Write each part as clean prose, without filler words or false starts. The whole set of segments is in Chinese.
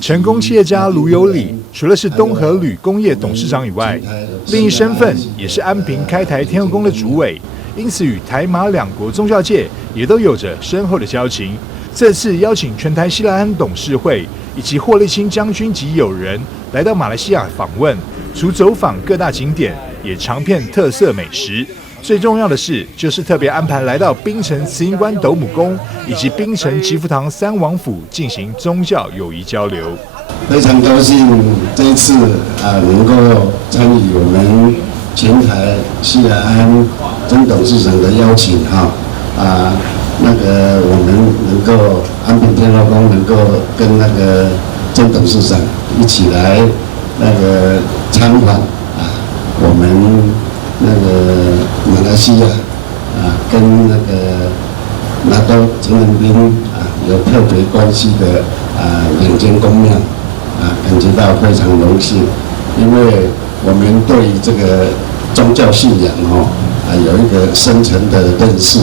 成功企业家卢有礼，除了是东和铝工业董事长以外，另一身份也是安平开台天后宫的主委，因此与台马两国宗教界也都有着深厚的交情。这次邀请全台西来安董事会以及霍利钦将军及友人来到马来西亚访问，除走访各大景点，也尝遍特色美食。最重要的是，就是特别安排来到槟城慈英观斗母宫以及槟城吉福堂三王府进行宗教友谊交流。非常高兴这一次能够参与我们全台西来安曾董事长的邀请我们能够安平天后宫能够跟那个曾董事长一起来参访我们。马来西亚跟拿督陈仁彬有特别关系的两间宫庙感觉到非常荣幸，因为我们对于这个宗教信仰有一个深层的认识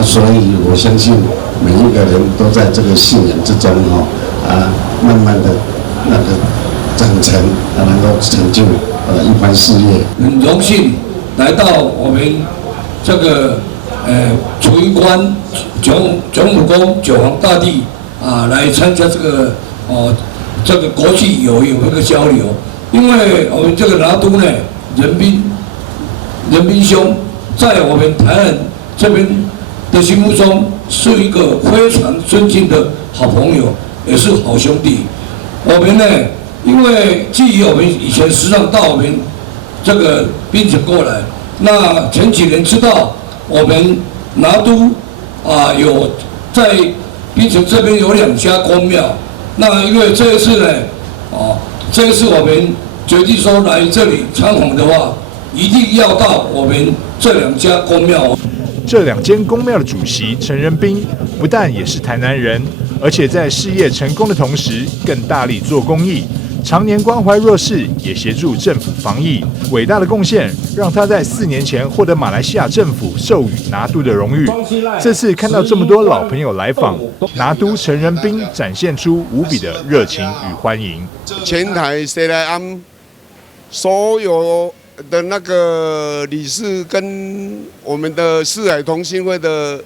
所以我相信每一个人都在这个信仰之中慢慢的长成能够成就一番事业。很荣幸。来到我们这个慈英观九母宫九皇大帝来参加这个国际有一个交流，因为我们这个拿督呢，仁彬兄在我们台湾这边的心目中是一个非常尊敬的好朋友，也是好兄弟。我们呢，因为基于我们以前时常到我们这个槟城过来，那前几年知道我们拿督有在槟城这边有2家宫庙，那因为这一次呢，这一次我们决定说来这里参访的话，一定要到我们这2家宫庙。这2间宫庙的主席陈仁彬不但也是台南人，而且在事业成功的同时，更大力做公益。常年关怀弱势，也协助政府防疫，伟大的贡献让他在4年前获得马来西亚政府授予拿督的荣誉。这次看到这么多老朋友来访，拿督陈仁彬展现出无比的热情与欢迎。全台西来安所有的那个理事跟我们的四海同心会的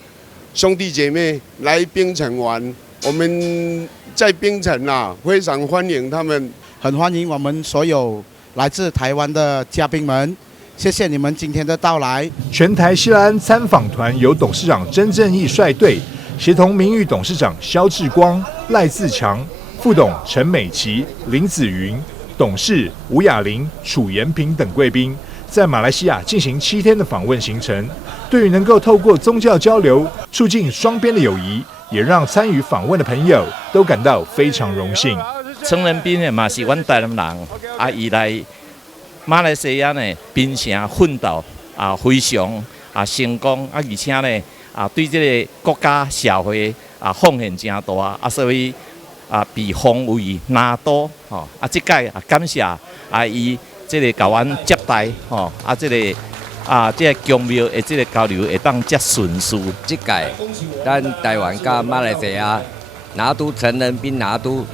兄弟姐妹来槟城玩，我们在槟城非常欢迎他们。很欢迎我们所有来自台湾的嘉宾们，谢谢你们今天的到来。全台西来安参访团由董事长曾正义率队，协同名誉董事长萧志光、赖自强、副董陈美琪、林子云、董事吴雅玲、楚延平等贵宾，在马来西亚进行7天的访问行程。对于能够透过宗教交流促进双边的友谊，也让参与访问的朋友都感到非常荣幸。陈仁彬呢嘛是阮台南人，伊来马来西亚呢槟城奋斗非常成功，而且呢对这个国家社会奉献真大，所以被封为拿督这届感谢伊这个甲阮接待这个宫庙的这个交流会当遮顺遂。这届咱台湾甲马来西亚拿督陈仁彬拿督。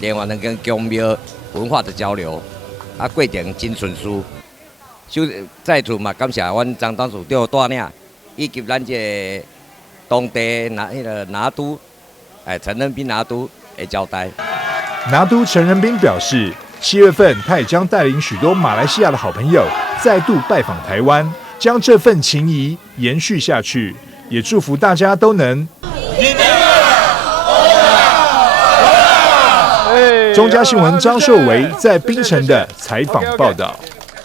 另外能跟宫庙文化的交流，过程真顺遂。再次嘛，感谢阮张董事长带领，以及咱这当地拿督，陈仁彬拿督的交代。拿督陈仁彬表示，7月份他也将带领许多马来西亚的好朋友再度拜访台湾，将这份情谊延续下去，也祝福大家都能。中嘉新闻张秀维在槟城的采访报道。